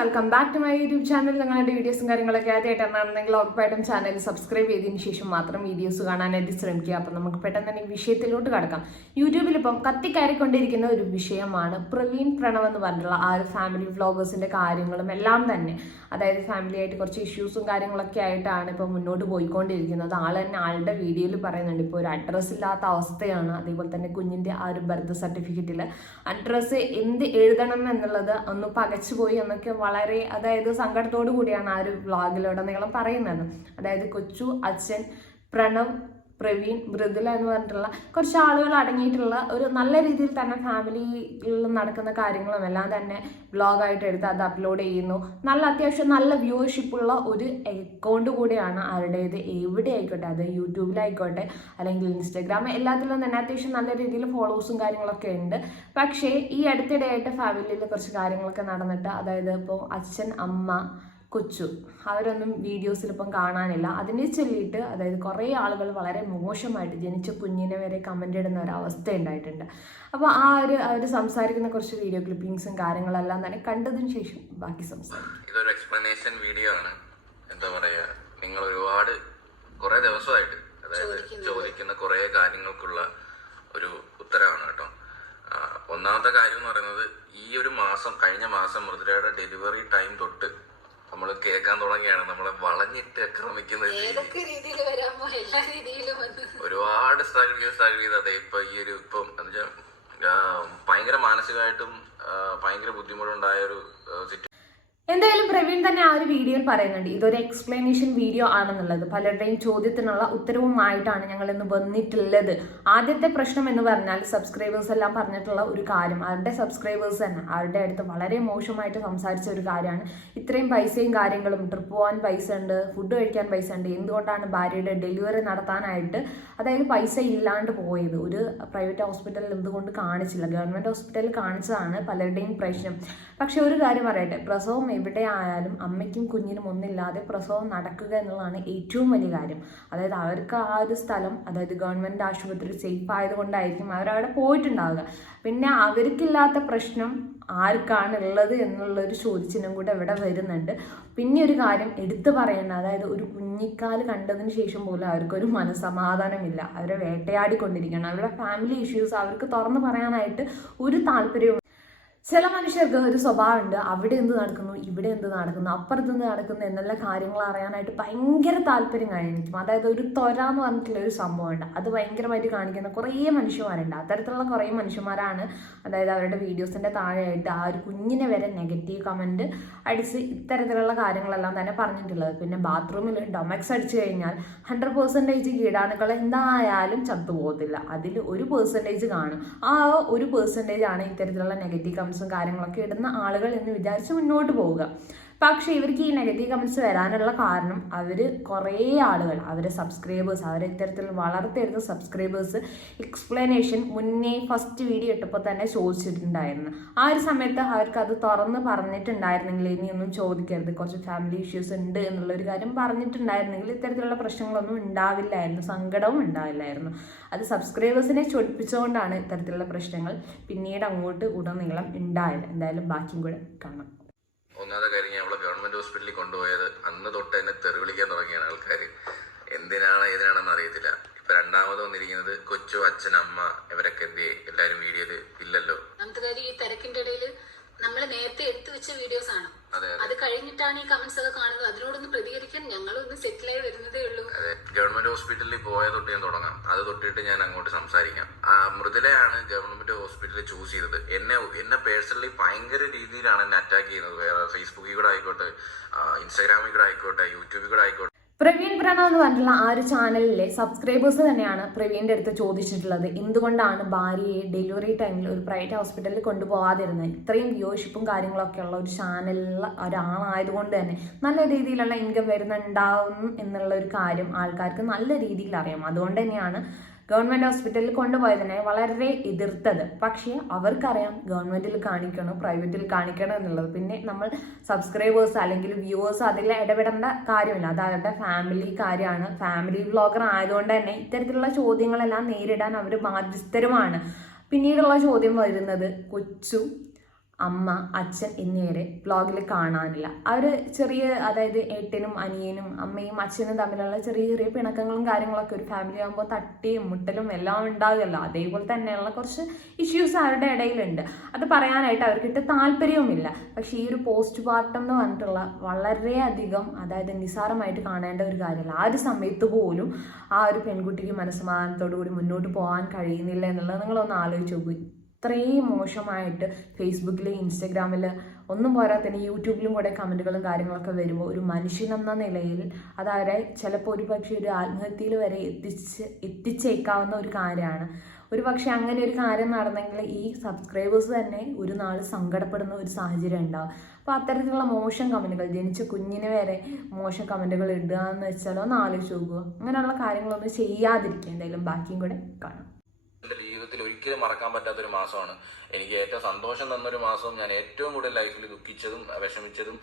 Welcome back to my YouTube channel നിങ്ങളുടെ വീഡിയോസും കാര്യങ്ങളൊക്കെ ആദ്യമായിട്ടാണെന്നുണ്ടെങ്കിൽ ഉറപ്പായിട്ടും ചാനൽ സബ്സ്ക്രൈബ് ചെയ്തതിന് ശേഷം മാത്രം വീഡിയോസ് കാണാനായിട്ട് ശ്രമിക്കുക. അപ്പം നമുക്ക് പെട്ടെന്ന് തന്നെ വിഷയത്തിലോട്ട് കടക്കാം. യൂട്യൂബിൽ ഇപ്പം കത്തിക്കയറിക്കൊണ്ടിരിക്കുന്ന ഒരു വിഷയമാണ് പ്രവീൺ പ്രണവ് എന്ന് പറഞ്ഞിട്ടുള്ള ആ ഒരു ഫാമിലി വ്ളോഗേഴ്സിന്റെ കാര്യങ്ങളും എല്ലാം തന്നെ. അതായത് ഫാമിലി ആയിട്ട് കുറച്ച് ഇഷ്യൂസും കാര്യങ്ങളൊക്കെ ആയിട്ടാണ് ഇപ്പോൾ മുന്നോട്ട് പോയിക്കൊണ്ടിരിക്കുന്നത്. ആൾ തന്നെ ആളുടെ വീഡിയോയിൽ പറയുന്നുണ്ട്. ഇപ്പോൾ ഒരു അഡ്രസ്സ് ഇല്ലാത്ത അവസ്ഥയാണ്. അതേപോലെ തന്നെ കുഞ്ഞിന്റെ ആ ഒരു ബർത്ത് സർട്ടിഫിക്കറ്റിൽ അഡ്രസ്സ് എന്ത് എഴുതണം എന്നുള്ളത് ഒന്ന് പകച്ചുപോയി എന്നൊക്കെ വളരെ അതായത് സങ്കടത്തോടു കൂടിയാണ് ആ ഒരു വ്ളോഗിലുടനീളം പറയുന്നത്. അതായത് കൊച്ചു അച്ഛൻ പ്രണവ് പ്രവീൺ മൃദുല എന്ന് പറഞ്ഞിട്ടുള്ള കുറച്ച് ആളുകൾ അടങ്ങിയിട്ടുള്ള ഒരു നല്ല രീതിയിൽ തന്നെ ഫാമിലിയിൽ നടക്കുന്ന കാര്യങ്ങളും എല്ലാം തന്നെ വ്ളോഗായിട്ട് എടുത്ത് അത് അപ്ലോഡ് ചെയ്യുന്നു. നല്ല അത്യാവശ്യം നല്ല വ്യൂവർഷിപ്പ് ഉള്ള ഒരു അക്കൗണ്ട് കൂടിയാണ് ആരുടേത്. എവിടെ ആയിക്കോട്ടെ അത് യൂട്യൂബിലായിക്കോട്ടെ അല്ലെങ്കിൽ ഇൻസ്റ്റാഗ്രാം എല്ലാത്തിലും തന്നെ അത്യാവശ്യം നല്ല രീതിയിൽ ഫോളോവേഴ്സും കാര്യങ്ങളൊക്കെ ഉണ്ട്. പക്ഷേ ഈ അടുത്തിടെയായിട്ട് ഫാമിലിയിൽ കുറച്ച് കാര്യങ്ങളൊക്കെ നടന്നിട്ട് അതായത് ഇപ്പോൾ അച്ഛൻ അമ്മ കൊച്ചു. അവരൊന്നും വീഡിയോസിൽ ഇപ്പം കാണാനില്ല. അതിനെ ചൊല്ലിയിട്ട് അതായത് കുറേ ആളുകൾ വളരെ മോശമായിട്ട് ജനിച്ച കുഞ്ഞിനെ വരെ കമന്റ് ഇടുന്ന ഒരു അവസ്ഥ ഉണ്ടായിട്ടുണ്ട് അപ്പോൾ ആ ഒരു അവർ സംസാരിക്കുന്ന കുറച്ച് വീഡിയോ ക്ലിപ്പിങ്സും കാര്യങ്ങളെല്ലാം തന്നെ കണ്ടതിന് ശേഷം ബാക്കി സംസാരിക്കും. ഇതൊരു എക്സ്പ്ലനേഷൻ വീഡിയോ ആണ്. എന്താ പറയുക നിങ്ങൾ ഒരുപാട് കുറെ ദിവസമായിട്ട് അതായത് ചോദിക്കുന്ന കുറെ കാര്യങ്ങൾക്കുള്ള ഒരു ഉത്തരവാണ് കേട്ടോ. ഒന്നാമത്തെ കാര്യം എന്ന് പറയുന്നത് ഈ ഒരു മാസം കഴിഞ്ഞ മാസം മൃദുരയുടെ ഡെലിവറി ടൈം തൊട്ട് നമ്മൾ കേൾക്കാൻ തുടങ്ങിയാണ്. നമ്മളെ വളഞ്ഞിട്ട് ആക്രമിക്കുന്ന ഒരുപാട് സ്ട്രഗിൾ ചെയ്ത് സ്ട്രഗിൾ ചെയ്ത്. അതെ ഇപ്പൊ ഈ ഒരു ഇപ്പം എന്നുവെച്ചാൽ ഭയങ്കര മാനസികമായിട്ടും ഭയങ്കര ബുദ്ധിമുട്ടുണ്ടായ ഒരു സിറ്റുവേഷൻ എന്തായാലും പ്രവീൺ തന്നെ ആ ഒരു വീഡിയോയിൽ പറയുന്നുണ്ട്. ഇതൊരു എക്സ്പ്ലനേഷൻ വീഡിയോ ആണെന്നുള്ളത്. പലരുടെയും ചോദ്യത്തിനുള്ള ഉത്തരവുമായിട്ടാണ് ഞങ്ങൾ ഇന്ന് വന്നിട്ടുള്ളത്. ആദ്യത്തെ പ്രശ്നം എന്ന് പറഞ്ഞാൽ സബ്സ്ക്രൈബേഴ്സ് എല്ലാം പറഞ്ഞിട്ടുള്ള ഒരു കാര്യം. അവരുടെ സബ്സ്ക്രൈബേഴ്സ് തന്നെ? അവരുടെ അടുത്ത് വളരെ മോശമായിട്ട് സംസാരിച്ച ഒരു കാര്യമാണ്. ഇത്രയും പൈസയും കാര്യങ്ങളും ട്രിപ്പ് പോകാൻ പൈസ ഉണ്ട് ഫുഡ് കഴിക്കാൻ പൈസ ഉണ്ട് എന്തുകൊണ്ടാണ് ഭാര്യയുടെ ഡെലിവറി നടത്താനായിട്ട് അതായത് പൈസ ഇല്ലാണ്ട് പോയത്? ഒരു പ്രൈവറ്റ് ഹോസ്പിറ്റലിൽ എന്തുകൊണ്ട് കാണിച്ചില്ല? ഗവൺമെന്റ് ഹോസ്പിറ്റലിൽ കാണിച്ചതാണ് പലരുടെയും പ്രശ്നം. പക്ഷേ ഒരു കാര്യം പറയട്ടെ. പ്രസവം എവിടെ ആയാലും അമ്മയ്ക്കും കുഞ്ഞിനും ഒന്നില്ലാതെ പ്രസവം നടക്കുക എന്നുള്ളതാണ് ഏറ്റവും വലിയ കാര്യം. അതായത് അവർക്ക് ആ ഒരു സ്ഥലം അതായത് ഗവൺമെന്റ് ആശുപത്രി സേഫ് ആയതുകൊണ്ടായിരിക്കും അവരവിടെ പോയിട്ടുണ്ടാവുക. പിന്നെ അവർക്കില്ലാത്ത പ്രശ്നം ആർക്കാണ് ഉള്ളത് എന്നുള്ളൊരു ചോദ്യചിഹ്നം കൂടെ ഇവിടെ വരുന്നുണ്ട്. പിന്നെ ഒരു കാര്യം എടുത്തു പറയേണ്ട അതായത് ഒരു കുഞ്ഞിക്കാൽ കണ്ടതിന് ശേഷം പോലും അവർക്കൊരു മനസ്സമാധാനമില്ല. അവരെ വേട്ടയാടിക്കൊണ്ടിരിക്കുകയാണ്. അവരുടെ ഫാമിലി ഇഷ്യൂസ് അവർക്ക് തുറന്നു പറയാനായിട്ട് ഒരു താല്പര്യവും ചില മനുഷ്യർക്ക് ഒരു സ്വഭാവമുണ്ട്. അവിടെ എന്ത് നടക്കുന്നു ഇവിടെ എന്ത് നടക്കുന്നു അപ്പുറത്ത് എന്ത് നടക്കുന്നു എന്നുള്ള കാര്യങ്ങൾ അറിയാനായിട്ട് ഭയങ്കര താല്പര്യം കാണിക്കും. അതായത് ഒരു തൊര എന്ന് പറഞ്ഞിട്ടുള്ള ഒരു സംഭവമുണ്ട്. അത് ഭയങ്കരമായിട്ട് കാണിക്കുന്ന കുറേ മനുഷ്യന്മാരുണ്ട്. അത്തരത്തിലുള്ള കുറേ മനുഷ്യന്മാരാണ്. അതായത് അവരുടെ വീഡിയോസിന്റെ താഴെയായിട്ട് ആ ഒരു കുഞ്ഞിനെ വരെ നെഗറ്റീവ് കമന്റ് അടിച്ച് ഇത്തരത്തിലുള്ള കാര്യങ്ങളെല്ലാം തന്നെ പറഞ്ഞിട്ടുള്ളത്. പിന്നെ ബാത്റൂമിൽ ഡൊമക്സ് അടിച്ചു കഴിഞ്ഞാൽ ഹൺഡ്രഡ് പെർസെന്റേജ് കീടാണുക്കൾ എന്തായാലും ചത്തുപോകത്തില്ല. അതിൽ ഒരു പെർസെന്റേജ് കാണും. ആ ഒരു പെർസെന്റേജ് ആണ് ഇത്തരത്തിലുള്ള നെഗറ്റീവ് കമൻസും കാര്യങ്ങളൊക്കെ ഇടുന്ന ആളുകൾ എന്ന് വിചാരിച്ച് മുന്നോട്ട് പോവുക. പക്ഷേ ഇവർക്ക് ഈ നെഗറ്റീവ് കമൻസ് വരാനുള്ള കാരണം അവർ കുറേ ആളുകൾ അവരെ സബ്സ്ക്രൈബേഴ്സ് അവരെ ഇത്തരത്തിൽ വളർത്തിയെടുത്ത സബ്സ്ക്രൈബേഴ്സ് എക്സ്പ്ലനേഷൻ മുന്നേ ഫസ്റ്റ് വീഡിയോ ഇട്ടപ്പോൾ തന്നെ ചോദിച്ചിട്ടുണ്ടായിരുന്നു. ആ ഒരു സമയത്ത് അവർക്ക് അത് തുറന്ന് പറഞ്ഞിട്ടുണ്ടായിരുന്നെങ്കിൽ ഇനിയൊന്നും ചോദിക്കരുത് കുറച്ച് ഫാമിലി ഇഷ്യൂസ് ഉണ്ട് എന്നുള്ളൊരു കാര്യം പറഞ്ഞിട്ടുണ്ടായിരുന്നെങ്കിൽ ഇത്തരത്തിലുള്ള പ്രശ്നങ്ങളൊന്നും ഉണ്ടാവില്ലായിരുന്നു സങ്കടവും ഉണ്ടാവില്ലായിരുന്നു. അത് സബ്സ്ക്രൈബേഴ്സിനെ ചൊടിപ്പിച്ചുകൊണ്ടാണ് ഇത്തരത്തിലുള്ള പ്രശ്നങ്ങൾ പിന്നീട് അങ്ങോട്ട് ഉടനീളം ഉണ്ടായത്. എന്തായാലും ബാക്കിയും കൂടെ കാണാം ഒന്നാമത്തെ കാര്യം ഞാൻ അവളെ ഗവൺമെന്റ് ഹോസ്പിറ്റലിൽ കൊണ്ടുപോയത്. അന്ന് തൊട്ട് എന്നെ തെറിവിളിക്കാൻ തുടങ്ങിയാണ് ആൾക്കാർ എന്തിനാണ് ഏതിനാണെന്ന് അറിയത്തില്ല. ഇപ്പൊ രണ്ടാമത് വന്നിരിക്കുന്നത് കൊച്ചു അച്ഛൻ അമ്മ ഇവരൊക്കെ എന്ത്? എല്ലാരും വീഡിയോയിൽ ഇല്ലല്ലോ. ഈ തിരക്കിന്റെ ഇടയിൽ നമ്മൾ നേരത്തെ എടുത്തു വെച്ച വീഡിയോസ് ആണ്. അത് കഴിഞ്ഞിട്ടാണ് ഈ കമന്റ്സ് ഒക്കെ കാണുന്നത്. അതിനോടൊന്ന് പ്രതികരിക്കാൻ ഞങ്ങളൊന്ന് സെറ്റിലായി വരുന്നതേ ഉള്ളൂ. ഗവൺമെന്റ് ഹോസ്പിറ്റലിൽ പോയ തൊട്ട് ഞാൻ തുടങ്ങാം. അത് തൊട്ടിട്ട് ഞാൻ അങ്ങോട്ട് സംസാരിക്കാം. മൃദുലയാണ് ഗവൺമെന്റ് ഹോസ്പിറ്റലിൽ ചൂസ് ചെയ്തത്. എന്നെ എന്നെ പേഴ്സണലി ഭയങ്കര രീതിയിലാണ് എന്നെ അറ്റാക്ക് ചെയ്യുന്നത്. വേറെ ഫേസ്ബുക്കിൽ കൂടെ ആയിക്കോട്ടെ ഇൻസ്റ്റാഗ്രാമിൽ കൂടെ ആയിക്കോട്ടെ യൂട്യൂബിൽ കൂടെ ആയിക്കോട്ടെ പ്രവീൺ പ്രണവ് എന്ന് പറഞ്ഞിട്ടുള്ള ആ ഒരു ചാനലിലെ സബ്സ്ക്രൈബേഴ്സ് തന്നെയാണ് പ്രവീണിന്റെ അടുത്ത് ചോദിച്ചിട്ടുള്ളത്. എന്തുകൊണ്ടാണ് ഭാര്യയെ ഡെലിവറി ടൈമിൽ ഒരു പ്രൈവറ്റ് ഹോസ്പിറ്റലിൽ കൊണ്ടുപോകാതിരുന്നത് ഇത്രയും വ്യൂഷിപ്പും കാര്യങ്ങളൊക്കെ ഉള്ള ഒരു ചാനലിലുള്ള ഒരാളായതുകൊണ്ട് തന്നെ നല്ല രീതിയിലുള്ള ഇൻകം വരുന്നുണ്ടാവും എന്നുള്ള ഒരു കാര്യം ആൾക്കാർക്ക് നല്ല രീതിയിൽ അറിയാം. അതുകൊണ്ട് തന്നെയാണ് ഗവൺമെന്റ് ഹോസ്പിറ്റലിൽ കൊണ്ടുപോയതിനെ വളരെ എതിർത്തത്. പക്ഷേ അവർക്കറിയാം ഗവൺമെന്റിൽ കാണിക്കണോ പ്രൈവറ്റിൽ കാണിക്കണോ എന്നുള്ളത്. പിന്നെ നമ്മൾ സബ്സ്ക്രൈബേഴ്സ് അല്ലെങ്കിൽ വ്യൂവേഴ്സ് അതിൽ ഇടപെടേണ്ട കാര്യമില്ല. അത് അവരുടെ ഫാമിലി കാര്യമാണ്. ഫാമിലി വ്ളോഗർ ആയതുകൊണ്ട് തന്നെ ഇത്തരത്തിലുള്ള ചോദ്യങ്ങളെല്ലാം നേരിടാൻ അവർ ബാധ്യസ്ഥരുമാണ്. പിന്നീടുള്ള ചോദ്യം വരുന്നത് കൊച്ചു അമ്മ അച്ഛൻ എന്നിവരെ വ്ളോഗിൽ കാണാനില്ല. അവർ ചെറിയ അതായത് ഏട്ടനും അനിയനും അമ്മയും അച്ഛനും തമ്മിലുള്ള ചെറിയ ചെറിയ പിണക്കങ്ങളും കാര്യങ്ങളൊക്കെ ഒരു ഫാമിലി ആകുമ്പോൾ തട്ടിയും മുട്ടലും എല്ലാം ഉണ്ടാകുമല്ലോ അതേപോലെ തന്നെയുള്ള കുറച്ച് ഇഷ്യൂസ് അവരുടെ ഇടയിലുണ്ട്. അത് പറയാനായിട്ട് അവർക്കിട്ട് താല്പര്യവുമില്ല. പക്ഷേ ഈ ഒരു പോസ്റ്റ് പാർട്ടം എന്ന് പറഞ്ഞിട്ടുള്ള വളരെയധികം അതായത് നിസ്സാരമായിട്ട് കാണേണ്ട ഒരു കാര്യമല്ല. ആ ഒരു സമയത്ത് പോലും ആ ഒരു പെൺകുട്ടിക്ക് മനസ്സമാധാനത്തോടു കൂടി മുന്നോട്ട് പോകാൻ കഴിയുന്നില്ല എന്നുള്ളത് നിങ്ങളൊന്ന് ആലോചിച്ച് നോക്കൂ. ഇത്രയും മോശമായിട്ട് ഫേസ്ബുക്കിൽ ഇൻസ്റ്റഗ്രാമിൽ ഒന്നും പോരാത്തന്നെ യൂട്യൂബിലും കൂടെ കമന്റുകളും കാര്യങ്ങളൊക്കെ വരുമ്പോൾ ഒരു മനുഷ്യനെന്ന നിലയിൽ അതവരെ ചിലപ്പോൾ ഒരു പക്ഷേ ഒരു ആത്മഹത്യയിൽ വരെ എത്തിച്ച് എത്തിച്ചേക്കാവുന്ന ഒരു കാര്യമാണ്. ഒരു പക്ഷേ അങ്ങനെ ഒരു കാര്യം നടന്നെങ്കിൽ ഈ സബ്സ്ക്രൈബേഴ്സ് തന്നെ ഒരു നാൾ സങ്കടപ്പെടുന്ന ഒരു സാഹചര്യം ഉണ്ടാവും. അപ്പോൾ അത്തരത്തിലുള്ള മോശം കമന്റുകൾ ജനിച്ച കുഞ്ഞിന് വരെ മോശം കമന്റുകൾ ഇടുക എന്ന് വെച്ചാൽ ഒന്ന് ആലോചിച്ച് നോക്കുക. അങ്ങനെയുള്ള കാര്യങ്ങളൊന്നും ചെയ്യാതിരിക്കുക. എന്തായാലും ബാക്കിയും കൂടെ കാണാം. എന്റെ ജീവിതത്തിൽ ഒരിക്കലും മറക്കാൻ പറ്റാത്ത ഒരു മാസമാണ്. എനിക്ക് ഏറ്റവും സന്തോഷം തന്നൊരു മാസവും ഞാൻ ഏറ്റവും കൂടുതൽ ലൈഫിൽ ദുഃഖിച്ചതും വിഷമിച്ചതും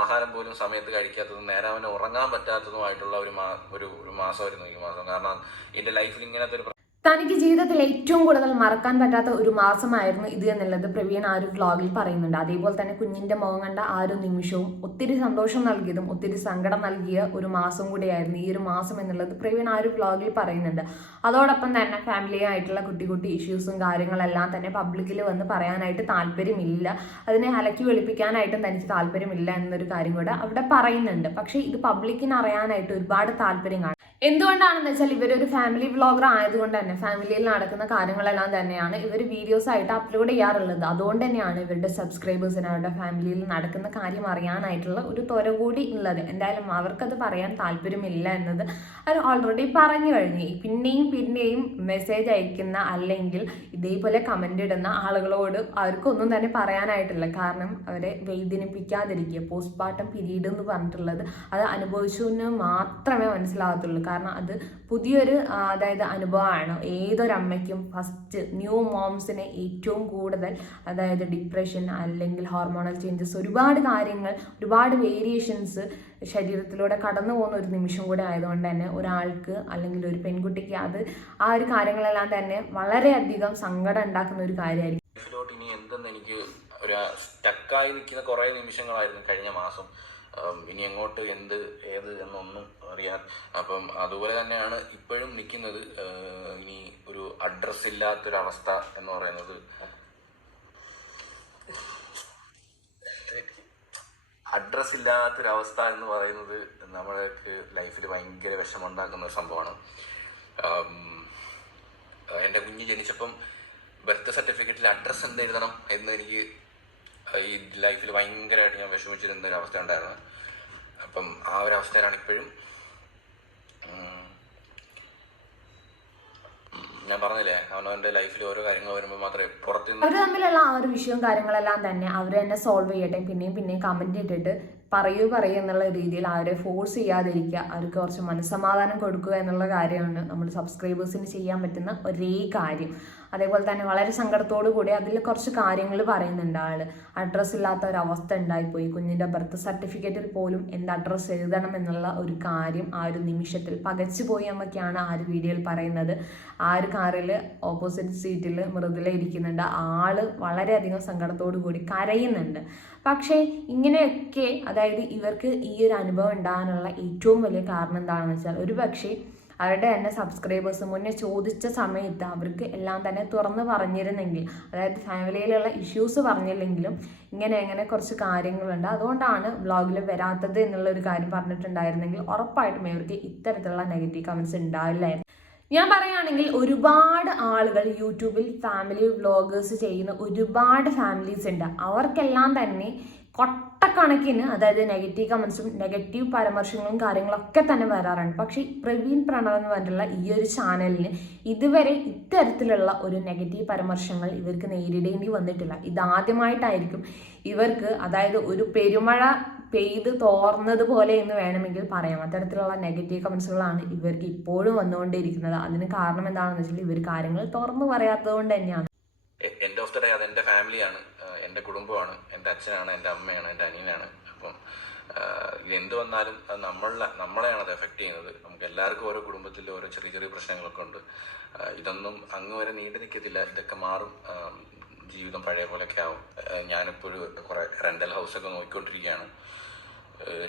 ആഹാരം പോലും സമയത്ത് കഴിക്കാത്തതും നേരാവനെ ഉറങ്ങാൻ പറ്റാത്തതുമായിട്ടുള്ള ഒരു ഒരു മാസമായിരുന്നു ഈ മാസം. കാരണം എന്റെ ലൈഫിൽ ഇങ്ങനത്തെ ഒരു തനിക്ക് ജീവിതത്തിൽ ഏറ്റവും കൂടുതൽ മറക്കാൻ പറ്റാത്ത ഒരു മാസമായിരുന്നു ഇത് എന്നുള്ളത് പ്രവീൺ ആ ഒരു വ്ളോഗിൽ പറയുന്നുണ്ട്. അതേപോലെ തന്നെ കുഞ്ഞിന്റെ മുഖം കണ്ട ആ ഒരു നിമിഷവും ഒത്തിരി സന്തോഷം നൽകിയതും ഒത്തിരി സങ്കടം നൽകിയ ഒരു മാസം കൂടിയായിരുന്നു ഈ ഒരു മാസം എന്നുള്ളത് പ്രവീൺ ആ ഒരു വ്ളോഗിൽ പറയുന്നുണ്ട്. അതോടൊപ്പം തന്നെ ഫാമിലി ആയിട്ടുള്ള കുട്ടി കുട്ടി ഇഷ്യൂസും കാര്യങ്ങളെല്ലാം തന്നെ പബ്ലിക്കിൽ വന്ന് പറയാനായിട്ട് താല്പര്യമില്ല. അതിനെ അലക്കി വെളിപ്പിക്കാനായിട്ടും തനിക്ക് താല്പര്യമില്ല എന്നൊരു കാര്യം കൂടെ അവിടെ പറയുന്നുണ്ട്. പക്ഷേ ഇത് പബ്ലിക്കിന് അറിയാനായിട്ട് ഒരുപാട് താല്പര്യം കാണും. എന്തുകൊണ്ടാണെന്ന് വെച്ചാൽ ഇവരൊരു ഫാമിലി വ്ളോഗർ ആയതുകൊണ്ട് തന്നെ ഫാമിലിയിൽ നടക്കുന്ന കാര്യങ്ങളെല്ലാം തന്നെയാണ് ഇവർ വീഡിയോസ് ആയിട്ട് അപ്ലോഡ് ചെയ്യാറുള്ളത്. അതുകൊണ്ട് തന്നെയാണ് ഇവരുടെ സബ്സ്ക്രൈബേഴ്സിന് അവരുടെ ഫാമിലിയിൽ നടക്കുന്ന കാര്യം അറിയാനായിട്ടുള്ള ഒരു ത്വര കൂടി ഉള്ളത്. എന്തായാലും അവർക്കത് പറയാൻ താല്പര്യമില്ല എന്നത് അവർ ഓൾറെഡി പറഞ്ഞു കഴിഞ്ഞു. പിന്നെയും പിന്നെയും മെസ്സേജ് അയക്കുന്ന അല്ലെങ്കിൽ ഇതേപോലെ കമന്റ് ഇടുന്ന ആളുകളോട് അവർക്കൊന്നും തന്നെ പറയാനായിട്ടില്ല. കാരണം അവരെ വേദനിപ്പിക്കാതിരിക്കുക പോസ്റ്റ് പാർട്ടം പീരീഡ് എന്ന് പറഞ്ഞിട്ടുള്ളത് അത് അനുഭവിച്ചതിന് മാത്രമേ മനസ്സിലാകത്തുള്ളൂ. കാരണം അത് പുതിയൊരു അതായത് അനുഭവമാണ്. ഏതൊരമ്മയ്ക്കും ഫസ്റ്റ് ന്യൂ മോംസിനെ ഏറ്റവും കൂടുതൽ അതായത് ഡിപ്രഷൻ അല്ലെങ്കിൽ ഹോർമോണൽ ചേഞ്ചസ് ഒരുപാട് കാര്യങ്ങൾ ഒരുപാട് വേരിയേഷൻസ് ശരീരത്തിലൂടെ കടന്നു പോകുന്ന ഒരു നിമിഷം കൂടെ ആയതുകൊണ്ട് തന്നെ ഒരാൾക്ക് അല്ലെങ്കിൽ ഒരു പെൺകുട്ടിക്ക് അത് ആ ഒരു കാര്യങ്ങളെല്ലാം തന്നെ വളരെയധികം സങ്കടം ഉണ്ടാക്കുന്ന ഒരു കാര്യമായിരിക്കും. ഇനി എനിക്ക് ഒരു സ്റ്റക്കായി നിൽക്കുന്ന കുറേ നിമിഷങ്ങളായിരുന്നു കഴിഞ്ഞ മാസം. ഇനി എങ്ങോട്ട് എന്ത് ഏത് എന്നൊന്നും അറിയാൻ അപ്പം അതുപോലെ തന്നെയാണ് ഇപ്പോഴും നിൽക്കുന്നത് ഇനി ഒരു അഡ്രസ് ഇല്ലാത്തൊരവസ്ഥ എന്ന് പറയുന്നത്. അഡ്രസ് ഇല്ലാത്തൊരവസ്ഥ എന്ന് പറയുന്നത് നമ്മൾക്ക് ലൈഫിൽ ഭയങ്കര വിഷമമുണ്ടാക്കുന്ന ഒരു സംഭവമാണ്. എന്റെ കുഞ്ഞ് ജനിച്ചപ്പം ബർത്ത് സർട്ടിഫിക്കറ്റിൽ അഡ്രസ്സ് എന്ത് എഴുതണം എന്ന് എനിക്ക് ഈ ലൈഫിൽ ഭയങ്കരമായിട്ട് ഞാൻ വിഷമിച്ചിരുന്ന ഒരു അവസ്ഥ ഉണ്ടായിരുന്നു. അപ്പം ആ ഒരു അവസ്ഥയിലാണ് ഇപ്പോഴും. ഞാൻ പറഞ്ഞില്ലേ അവനവന്റെ ലൈഫിൽ ഓരോ കാര്യങ്ങൾ വരുമ്പോൾ മാത്രമേ പുറത്ത് അവർ തമ്മിലുള്ള ആ ഒരു വിഷയവും കാര്യങ്ങളെല്ലാം തന്നെ അവർ തന്നെ സോൾവ് ചെയ്യട്ടെ പിന്നെയും പിന്നെയും കമന്റ് ഇട്ടിട്ട് പറയൂ പറയൂ എന്നുള്ള രീതിയിൽ അവരെ ഫോഴ്സ് ചെയ്യാതിരിക്കുക അവർക്ക് കുറച്ച് മനസ്സമാധാനം കൊടുക്കുക എന്നുള്ള കാര്യമാണ് നമ്മൾ സബ്സ്ക്രൈബേഴ്സിന് ചെയ്യാൻ പറ്റുന്ന ഒരേ കാര്യം. അതേപോലെ തന്നെ വളരെ സങ്കടത്തോടു കൂടി അതിൽ കുറച്ച് കാര്യങ്ങൾ പറയുന്നുണ്ട് ആൾ അഡ്രസ്സ് ഇല്ലാത്ത ഒരു അവസ്ഥ ഉണ്ടായിപ്പോയി. കുഞ്ഞിന്റെ ബർത്ത് സർട്ടിഫിക്കറ്റിൽ പോലും എന്ത് അഡ്രസ്സ് എഴുതണം എന്നുള്ള ഒരു കാര്യം ആ ഒരു നിമിഷത്തിൽ പകച്ചു പോയി എന്നൊക്കെയാണ് ആ ഒരു വീഡിയോയിൽ പറയുന്നത്. ആ ഒരു കാറിൽ ഓപ്പോസിറ്റ് സീറ്റിൽ മൃദുല ഇരിക്കുന്നുണ്ട്. ആൾ വളരെയധികം സങ്കടത്തോടു കൂടി കരയുന്നുണ്ട്. പക്ഷേ ഇങ്ങനെയൊക്കെ അതായത് ഇവർക്ക് ഈ ഒരു അനുഭവം ഉണ്ടാകാനുള്ള ഏറ്റവും വലിയ കാരണം എന്താണെന്ന് വെച്ചാൽ ഒരു പക്ഷേ അവരുടെ തന്നെ സബ്സ്ക്രൈബേഴ്സ് മുന്നേ ചോദിച്ച സമയത്ത് അവർക്ക് എല്ലാം തന്നെ തുറന്ന് പറഞ്ഞിരുന്നെങ്കിൽ അതായത് ഫാമിലിയിലുള്ള ഇഷ്യൂസ് പറഞ്ഞില്ലെങ്കിലും ഇങ്ങനെ അങ്ങനെ കുറച്ച് കാര്യങ്ങളുണ്ട്. അതുകൊണ്ടാണ് വ്ളോഗിൽ വരാത്തത് എന്നുള്ള ഒരു കാര്യം പറഞ്ഞിട്ടുണ്ടായിരുന്നെങ്കിൽ ഉറപ്പായിട്ടും ഇവർക്ക് ഇത്തരത്തിലുള്ള നെഗറ്റീവ് കമൻസ് ഉണ്ടാവില്ലായിരുന്നു. ഞാൻ പറയുകയാണെങ്കിൽ ഒരുപാട് ആളുകൾ യൂട്യൂബിൽ ഫാമിലി വ്ളോഗേഴ്സ് ചെയ്യുന്ന ഒരുപാട് ഫാമിലീസ് ഉണ്ട്. അവർക്കെല്ലാം തന്നെ കൊട്ടക്കണക്കിന് അതായത് നെഗറ്റീവ് കമൻസും നെഗറ്റീവ് പരാമർശങ്ങളും കാര്യങ്ങളൊക്കെ തന്നെ വരാറുണ്ട്. പക്ഷേ പ്രവീൺ പ്രണവ് എന്ന് പറഞ്ഞിട്ടുള്ള ഈ ഒരു ചാനലിന് ഇതുവരെ ഇത്തരത്തിലുള്ള ഒരു നെഗറ്റീവ് പരാമർശങ്ങൾ ഇവർക്ക് നേരിടേണ്ടി വന്നിട്ടില്ല. ഇതാദ്യമായിട്ടായിരിക്കും ഇവർക്ക് അതായത് ഒരു പെരുമഴ പെയ്ത് തോർന്നത് പോലെ എന്ന് വേണമെങ്കിൽ പറയാം. അത്തരത്തിലുള്ള നെഗറ്റീവ് കമൻസുകളാണ് ഇവർക്ക് ഇപ്പോഴും വന്നുകൊണ്ടിരിക്കുന്നത് അതിന് കാരണം എന്താണെന്ന് വെച്ചാൽ ഇവർ കാര്യങ്ങൾ തുറന്നു പറയാത്തത് കൊണ്ട് തന്നെയാണ്. എൻഡ് ഓഫ് ദ ഡേ അത് എന്റെ ഫാമിലിയാണ് എന്റെ കുടുംബമാണ് എന്റെ അച്ഛനാണ് എന്റെ അമ്മയാണ് എന്റെ അനിയനാണ്. അപ്പം എന്ത് വന്നാലും അത് നമ്മളെ നമ്മളെയാണ് അത് എഫക്ട് ചെയ്യുന്നത്. നമുക്ക് എല്ലാവർക്കും ഓരോ കുടുംബത്തിൽ ഓരോ ചെറിയ ചെറിയ പ്രശ്നങ്ങളൊക്കെ ഉണ്ട്. ഇതൊന്നും അങ്ങ് വരെ നീണ്ടു നിൽക്കത്തില്ല. ഇതൊക്കെ മാറും. ജീവിതം പഴയ പോലെയൊക്കെ ആവും. ഞാനിപ്പോഴും കുറെ റെന്റൽ ഹൗസൊക്കെ നോക്കിക്കൊണ്ടിരിക്കുകയാണ്.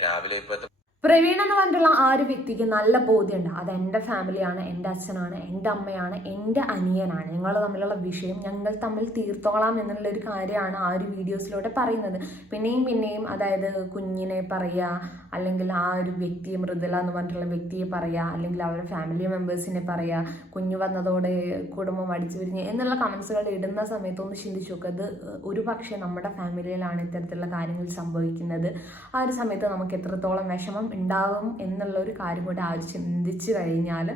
രാവിലെ ഇപ്പോഴത്തെ പ്രവീൺ എന്ന് പറഞ്ഞിട്ടുള്ള ആ ഒരു വ്യക്തിക്ക് നല്ല ബോധ്യമുണ്ട്. അത് എന്റെ ഫാമിലിയാണ് എന്റെ അച്ഛനാണ് എന്റെ അമ്മയാണ് എന്റെ അനിയനാണ്. ഞങ്ങൾ തമ്മിലുള്ള വിഷയം ഞങ്ങൾ തമ്മിൽ തീർത്തോളാം എന്നുള്ള ഒരു കാര്യമാണ് ആ ഒരു വീഡിയോസിലൂടെ പറയുന്നത്. പിന്നെയും പിന്നെയും അതായത് കുഞ്ഞിനെ പറയുക അല്ലെങ്കിൽ ആ ഒരു വ്യക്തിയെ മൃദുല എന്ന് പറഞ്ഞിട്ടുള്ള വ്യക്തിയെ പറയുക അല്ലെങ്കിൽ അവരുടെ ഫാമിലി മെമ്പേഴ്സിനെ പറയുക കുഞ്ഞു വന്നതോടെ കുടുംബം അടിച്ചു പിരിഞ്ഞ് എന്നുള്ള കമൻസുകൾ ഇടുന്ന സമയത്ത് ഒന്ന് ചിന്തിച്ചു നോക്കുക അത് ഒരു പക്ഷേ നമ്മുടെ ഫാമിലിയിലാണ് ഇത്തരത്തിലുള്ള കാര്യങ്ങൾ സംഭവിക്കുന്നത്. ആ ഒരു സമയത്ത് നമുക്ക് എത്രത്തോളം വിഷമം ഉണ്ടാവും എന്നുള്ള ഒരു കാര്യം കൂടെ ആ ഒരു ചിന്തിച്ച് കഴിഞ്ഞാൽ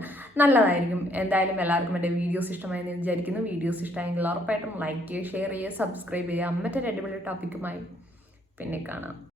നല്ലതായിരിക്കും. എന്തായാലും എല്ലാവർക്കും എന്റെ വീഡിയോസ് ഇഷ്ടമായെന്ന് വിചാരിക്കുന്നു. വീഡിയോസ് ഇഷ്ടമായെങ്കിൽ ഉറപ്പായിട്ടും ലൈക്ക് ചെയ്യുക ഷെയർ ചെയ്യുക സബ്സ്ക്രൈബ് ചെയ്യുക. മറ്റൊരു അടിപൊളി ടോപ്പിക്കുമായി പിന്നെ കാണാം.